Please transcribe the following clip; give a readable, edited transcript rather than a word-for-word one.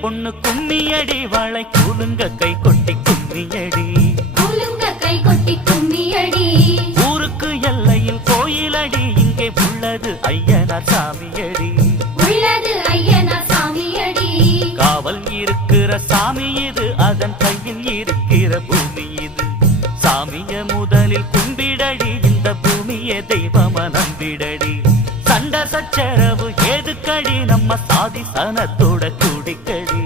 பொண்ணு கும்மியடி வாழை கூலுங்க கை கொட்டி கும்மியடி ஊருக்கு எல்லையில் கோயிலடி இங்கே உள்ளது ஐயனார் சாமியடி காவல் இருக்கிற சாமி இது அதன் கையில் இருக்கிற பூமி இது சாமிய முதலில் கும்பிடடி இந்த பூமிய தெய்வம நம்பிடடி சண்ட சச்சரவு ஏதுக்கடி நம்ம சாதி சனத்தோட குடிக்கடி